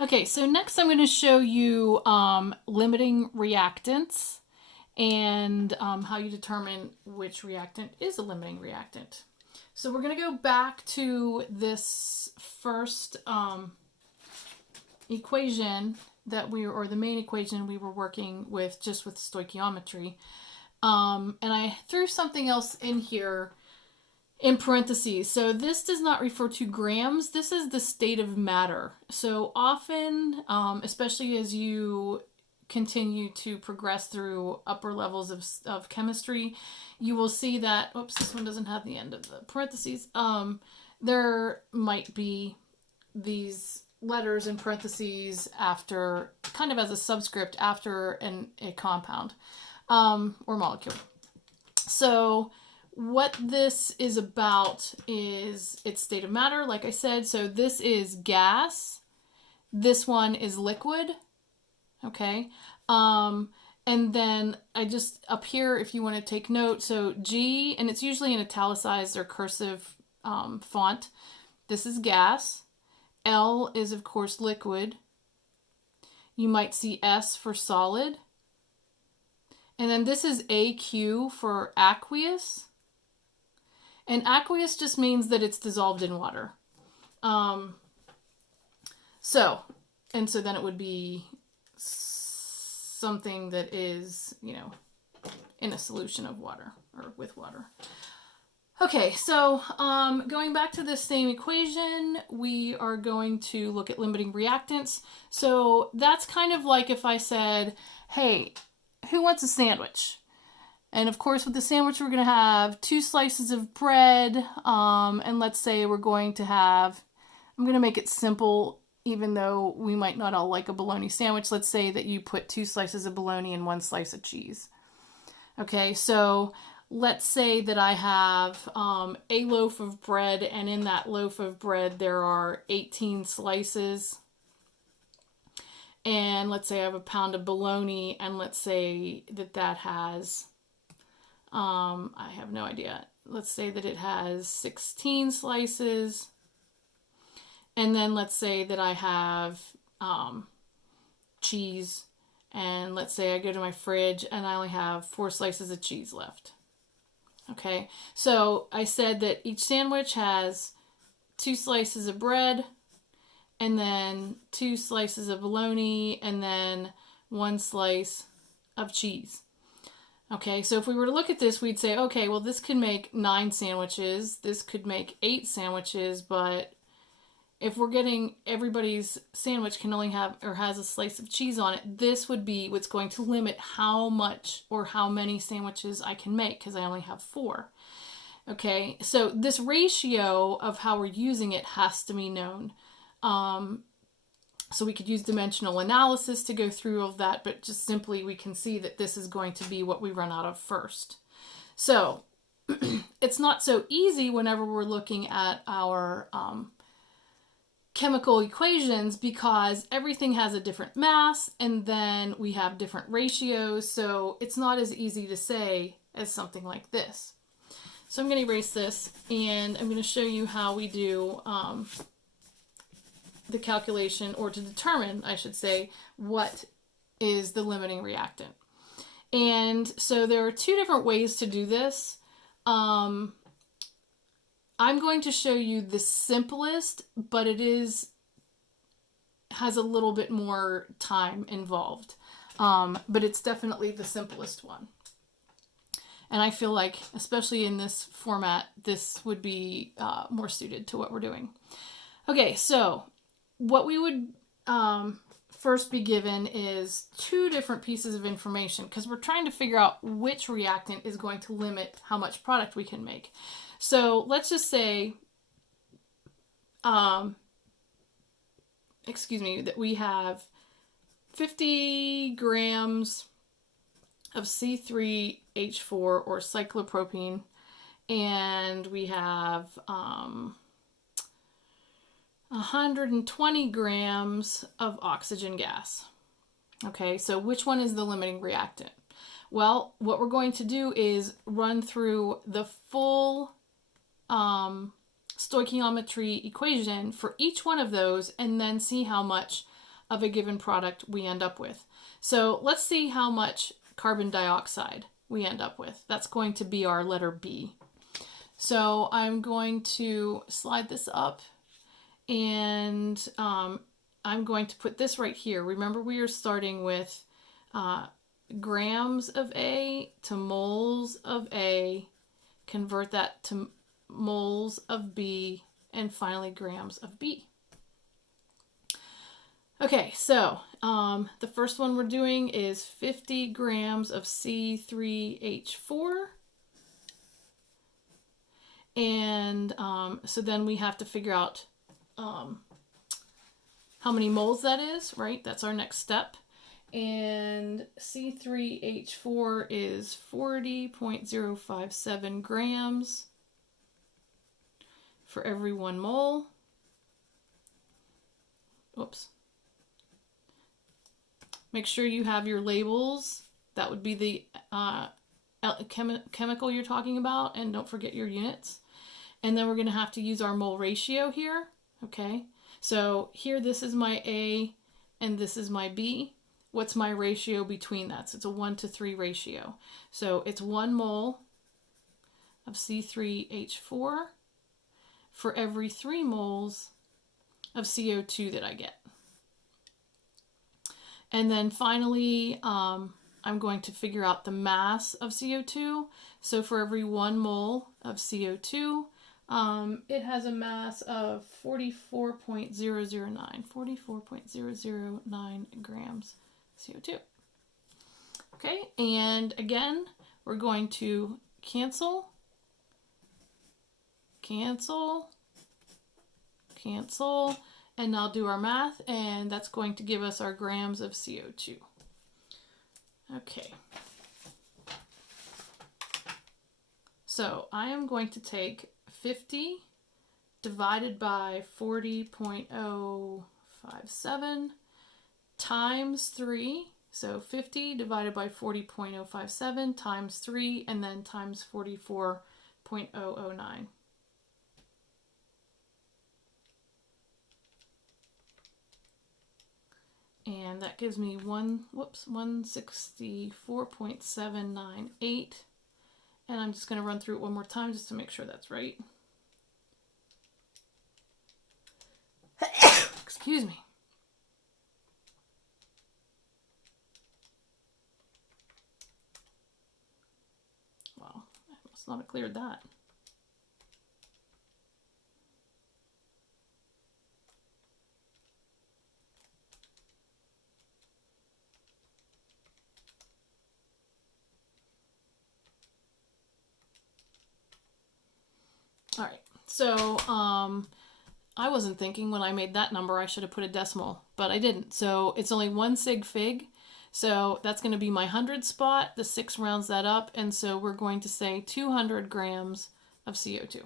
Okay, so next I'm going to show you limiting reactants and how you determine which reactant is a limiting reactant. So we're going to go back to this first equation or the main equation we were working with just with stoichiometry. And I threw something else in here in parentheses. So this does not refer to grams. This is the state of matter. So often, especially as you continue to progress through upper levels of chemistry, you will see that, oops, this one doesn't have the end of the parentheses. There might be these letters in parentheses after, kind of as a subscript after a compound or molecule. So what this is about is its state of matter, like I said. So this is gas. This one is liquid. Okay. And then I just up here, if you want to take note, so G, and it's usually in italicized or cursive font. This is gas. L is, of course, liquid. You might see S for solid. And then this is AQ so aqueous. And aqueous just means that it's dissolved in water. So then it would be something that is, in a solution of water or with water. Okay, so going back to this same equation, we are going to look at limiting reactants. So that's kind of like if I said, hey, who wants a sandwich? And of course, with the sandwich, we're going to have 2 slices of bread. And let's say we're going to have, I'm going to make it simple, even though we might not all like a bologna sandwich. Let's say that you put 2 slices of bologna and 1 slice of cheese. Okay, so let's say that I have a loaf of bread, and in that loaf of bread, there are 18 slices. And let's say I have a pound of bologna, and let's say that has, I have no idea. Let's say that it has 16 slices. And then let's say that I have cheese. And let's say I go to my fridge and I only have 4 slices of cheese left. Okay, so I said that each sandwich has 2 slices of bread, and then 2 slices of bologna, and then 1 slice of cheese. Okay, so if we were to look at this, we'd say, okay, well, this could make 9 sandwiches. This could make 8 sandwiches, but if we're getting everybody's sandwich can only have or has a slice of cheese on it, this would be what's going to limit how much or how many sandwiches I can make because I only have 4. Okay, so this ratio of how we're using it has to be known. So we could use dimensional analysis to go through all of that, but just simply we can see that this is going to be what we run out of first. So it's not so easy whenever we're looking at our chemical equations because everything has a different mass and then we have different ratios. So it's not as easy to say as something like this. So I'm going to erase this and I'm going to show you how we do the calculation, or to determine, I should say, what is the limiting reactant. And so there are 2 different ways to do this. I'm going to show you the simplest, but it has a little bit more time involved. But it's definitely the simplest one. And I feel like, especially in this format, this would be more suited to what we're doing. Okay, so what we would first be given is 2 different pieces of information because we're trying to figure out which reactant is going to limit how much product we can make. So let's just say, that we have 50 grams of C3H4 or cyclopropene, and we have 120 grams of oxygen gas. Okay, so which one is the limiting reactant? Well, what we're going to do is run through the full stoichiometry equation for each one of those and then see how much of a given product we end up with. So let's see how much carbon dioxide we end up with. That's going to be our letter B. So I'm going to slide this up, and I'm going to put this right here. Remember, we are starting with grams of A to moles of A, convert that to moles of B, and finally grams of B. Okay, so the first one we're doing is 50 grams of C3H4. And so then we have to figure out how many moles that is, right? That's our next step. And C3H4 is 40.057 grams for every 1 mole. Oops. Make sure you have your labels. That would be the chemical you're talking about, and don't forget your units. And then we're going to have to use our mole ratio here. Okay, so here this is my A and this is my B. What's my ratio between that? So it's a 1-to-3 ratio. So it's 1 mole of C3H4 for every 3 moles of CO2 that I get. And then finally, I'm going to figure out the mass of CO2. So for every 1 mole of CO2, it has a mass of 44.009 grams CO2. Okay, and again, we're going to cancel, and now do our math, and that's going to give us our grams of CO2. Okay. So I am going to take 50 divided by 40.057 times 3. So 50 divided by 40.057 times 3, and then times 44.009. And that gives me 164.798. And I'm just going to run through it one more time just to make sure that's right. Excuse me. Well, I must not have cleared that. All right, so I wasn't thinking when I made that number I should have put a decimal, but I didn't. So it's only 1 sig fig. So that's going to be my 100 spot. The 6 rounds that up, and so we're going to say 200 grams of CO2.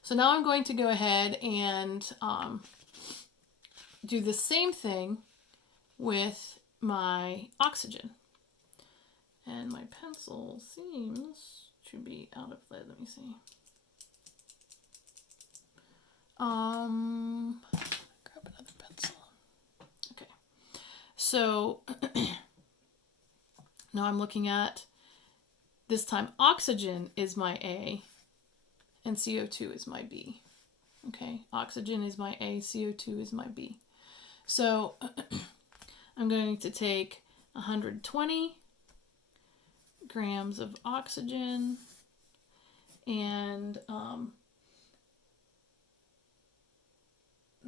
So now I'm going to go ahead and do the same thing with my oxygen. And my pencil seems to be out of lead. Let me see. Grab another pencil. Okay. So now I'm looking at, this time oxygen is my A and CO2 is my B. Okay, oxygen is my A, CO2 is my B. So I'm going to take 120 grams of oxygen, and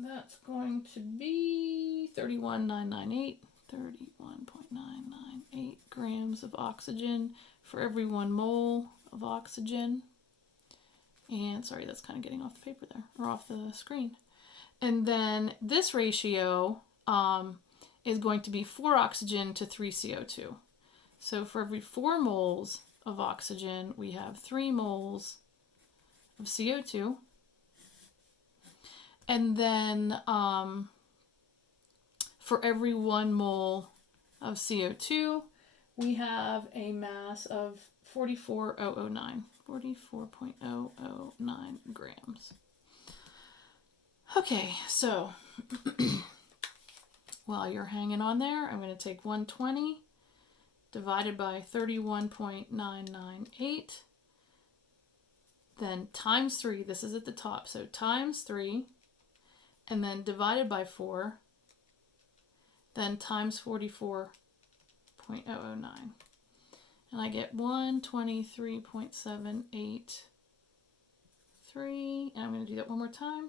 that's going to be 31.998 grams of oxygen for every 1 mole of oxygen. And sorry, that's kind of getting off the paper there, or off the screen. And then this ratio is going to be 4 oxygen to 3 CO2. So for every 4 moles of oxygen, we have 3 moles of CO2. And then for every 1 mole of CO2, we have a mass of 44.009 grams. Okay, so while you're hanging on there, I'm going to take 120 divided by 31.998, then times 3, this is at the top, so times 3, and then divided by 4, then times 44.009. And I get 123.783, and I'm going to do that one more time.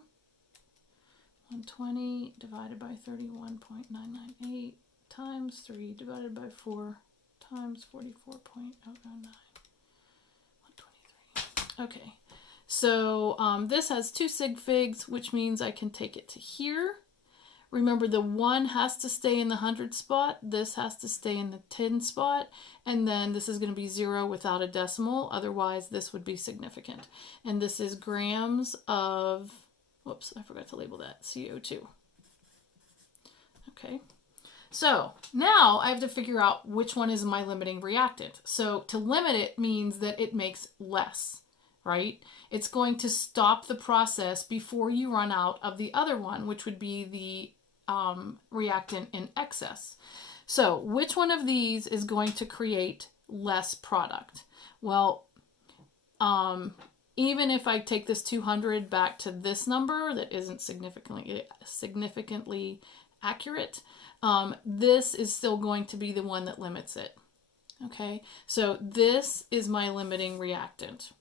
120 divided by 31.998 times 3 divided by 4 times 44.009. 123. Okay, so this has 2 sig figs, which means I can take it to here. Remember, the 1 has to stay in the 100 spot, this has to stay in the 10 spot, and then this is going to be 0 without a decimal, otherwise this would be significant. And this is grams of, whoops, I forgot to label that, CO2. Okay, so now I have to figure out which one is my limiting reactant. So to limit it means that it makes less, right? It's going to stop the process before you run out of the other one, which would be the reactant in excess. So which one of these is going to create less product? Well, even if I take this 200 back to this number that isn't significantly accurate, this is still going to be the one that limits it. Okay, so this is my limiting reactant.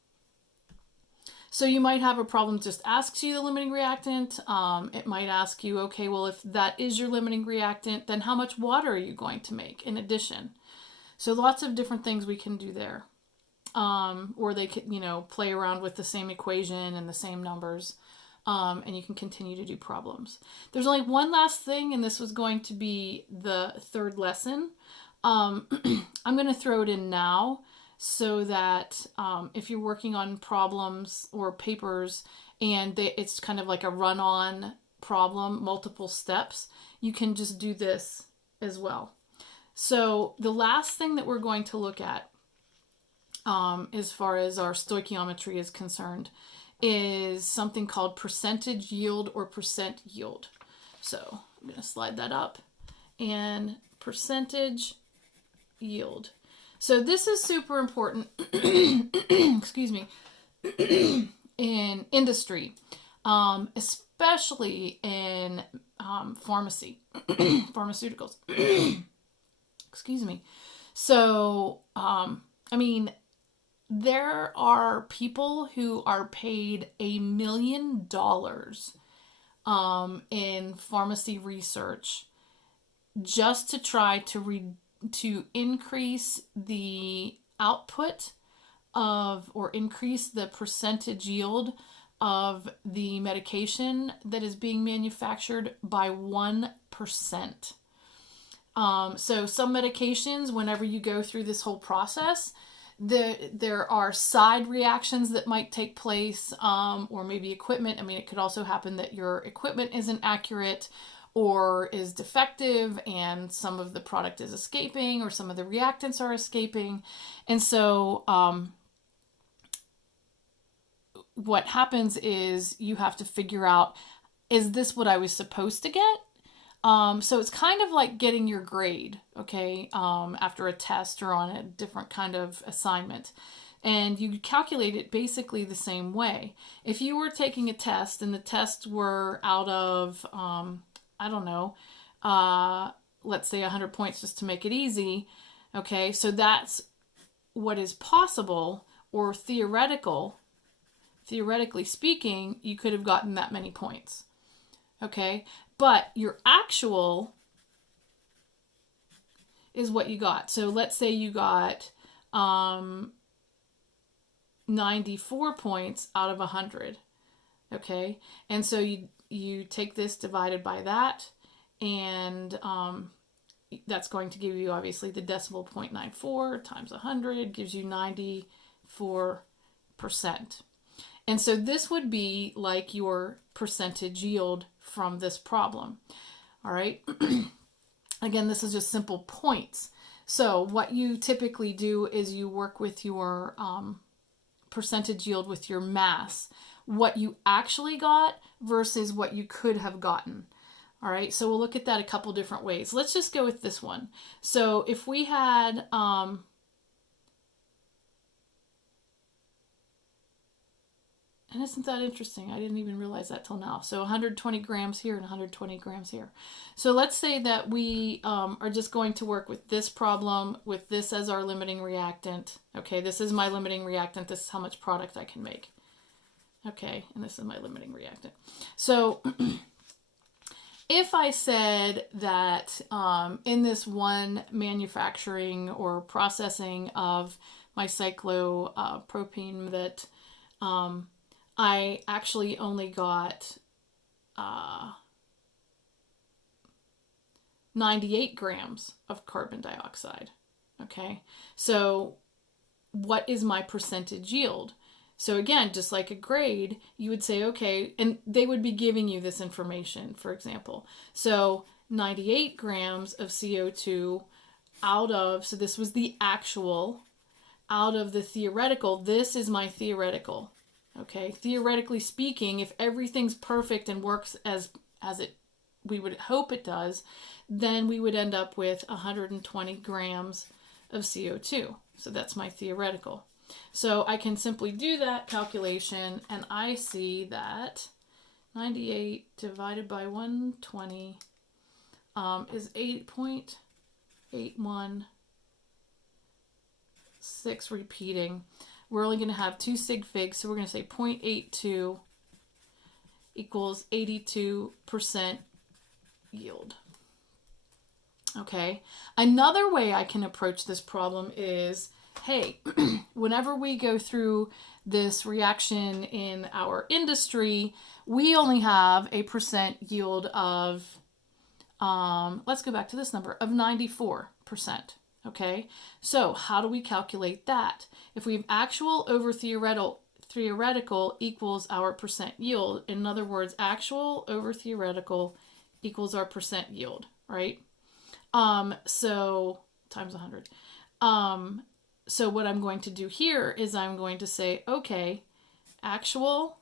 So you might have a problem just asks you the limiting reactant. It might ask you, okay, well, if that is your limiting reactant, then how much water are you going to make in addition? So lots of different things we can do there. Or they could, play around with the same equation and the same numbers, and you can continue to do problems. There's only one last thing, and this was going to be the third lesson. I'm going to throw it in now so that if you're working on problems or papers and it's kind of like a run-on problem, multiple steps, you can just do this as well. So the last thing that we're going to look at as far as our stoichiometry is concerned is something called percentage yield or percent yield. So I'm going to slide that up, and percentage yield. So this is super important, excuse me, in industry, especially in pharmaceuticals. Excuse me. So, there are people who are paid $1 million in pharmacy research just to try to increase the output of, or increase the percentage yield of the medication that is being manufactured by 1%. So some medications, whenever you go through this whole process, there are side reactions that might take place, or maybe equipment. It could also happen that your equipment isn't accurate or is defective and some of the product is escaping or some of the reactants are escaping. And so what happens is you have to figure out, is this what I was supposed to get? So it's kind of like getting your grade, okay, after a test or on a different kind of assignment. And you calculate it basically the same way. If you were taking a test and the tests were out of, let's say 100 points just to make it easy, okay, so that's what is possible, or theoretically speaking, you could have gotten that many points, okay? But your actual is what you got. So let's say you got 94 points out of 100. Okay. And so you take this divided by that, and that's going to give you obviously the decimal 0.94 times 100 gives you 94%. And so this would be like your percentage yield from this problem. All right. Again, this is just simple points. So what you typically do is you work with your percentage yield with your mass, what you actually got versus what you could have gotten. All right, so we'll look at that a couple different ways. Let's just go with this one. So if we had, and isn't that interesting? I didn't even realize that till now. So 120 grams here and 120 grams here. So let's say that we are just going to work with this problem with this as our limiting reactant. Okay, this is my limiting reactant. This is how much product I can make. Okay, and this is my limiting reactant. So if I said that in this one manufacturing or processing of my cyclopropene that I actually only got 98 grams of carbon dioxide, okay? So what is my percentage yield? So again, just like a grade, you would say, okay, and they would be giving you this information, for example. So 98 grams of CO2 out of, so this was the actual, out of the theoretical, this is my theoretical, okay? Theoretically speaking, if everything's perfect and works as it we would hope it does, then we would end up with 120 grams of CO2. So that's my theoretical. So I can simply do that calculation, and I see that 98 divided by 120 is 8.816 repeating. We're only going to have 2 sig figs, so we're going to say 0.82 equals 82% yield. Okay, another way I can approach this problem is, hey, whenever we go through this reaction in our industry, we only have a percent yield of, let's go back to this number, of 94%. Okay, so how do we calculate that? If we have actual over theoretical equals our percent yield, in other words, actual over theoretical equals our percent yield, right? So times 100. So what I'm going to do here is I'm going to say, okay, actual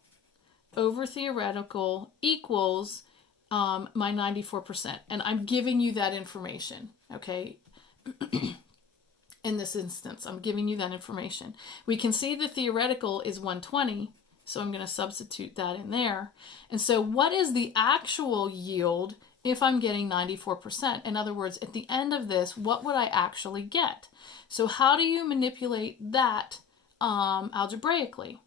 over theoretical equals my 94%. And I'm giving you that information, okay? In this instance, I'm giving you that information. We can see the theoretical is 120, so I'm going to substitute that in there. And so what is the actual yield if I'm getting 94%? In other words, at the end of this, what would I actually get? So how do you manipulate that algebraically?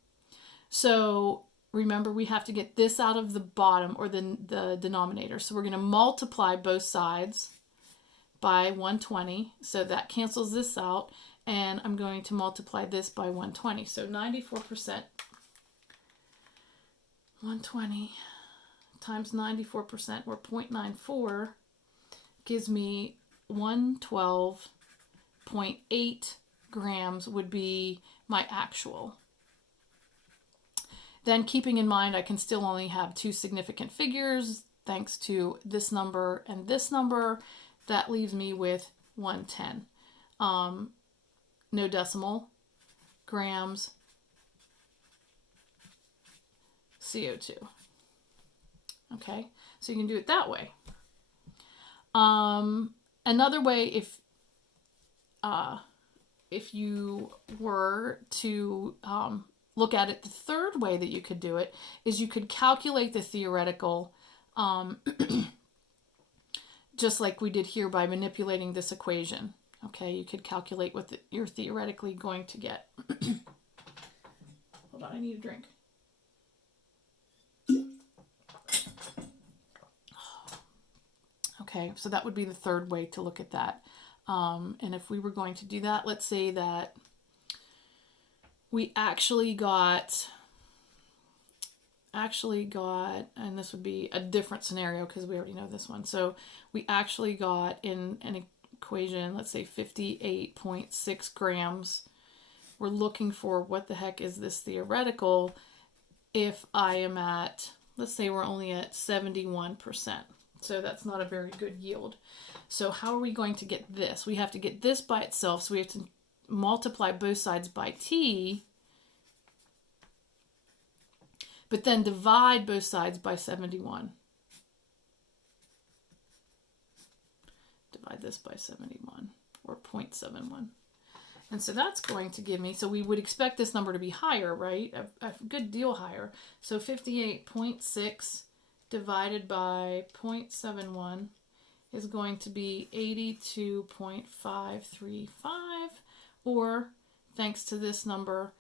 So remember, we have to get this out of the bottom, or the denominator. So we're going to multiply both sides by 120. So that cancels this out. And I'm going to multiply this by 120. So 94%, 120 times 94%, or 0.94, gives me 112.8 grams would be my actual. Then keeping in mind I can still only have 2 significant figures thanks to this number and this number. That leaves me with 110. No decimal, grams CO2. Okay, so you can do it that way. Another way, if you were to look at it, the third way that you could do it is you could calculate the theoretical just like we did here by manipulating this equation. Okay, you could calculate what you're theoretically going to get. Hold on, I need a drink. Okay, so that would be the third way to look at that. And if we were going to do that, let's say that we actually got, and this would be a different scenario because we already know this one. So we actually got in an equation, let's say 58.6 grams. We're looking for what the heck is this theoretical if I am at, let's say we're only at 71%. So that's not a very good yield. So how are we going to get this? We have to get this by itself. So we have to multiply both sides by t, but then divide both sides by 71. divide this by 71, or 0.71. And so that's going to give me, so we would expect this number to be higher, right? A good deal higher. So 58.6 divided by 0.71 is going to be 82.535, or thanks to this number,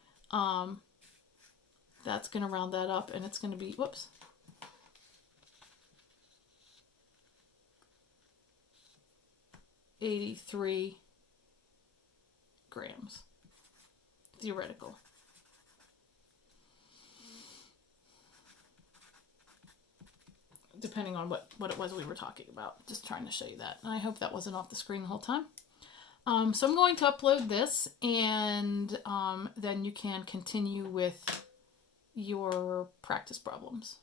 that's going to round that up, and it's going to be, whoops, 83 grams. Theoretical. Depending on what it was we were talking about. Just trying to show you that. And I hope that wasn't off the screen the whole time. So I'm going to upload this, and then you can continue with your practice problems.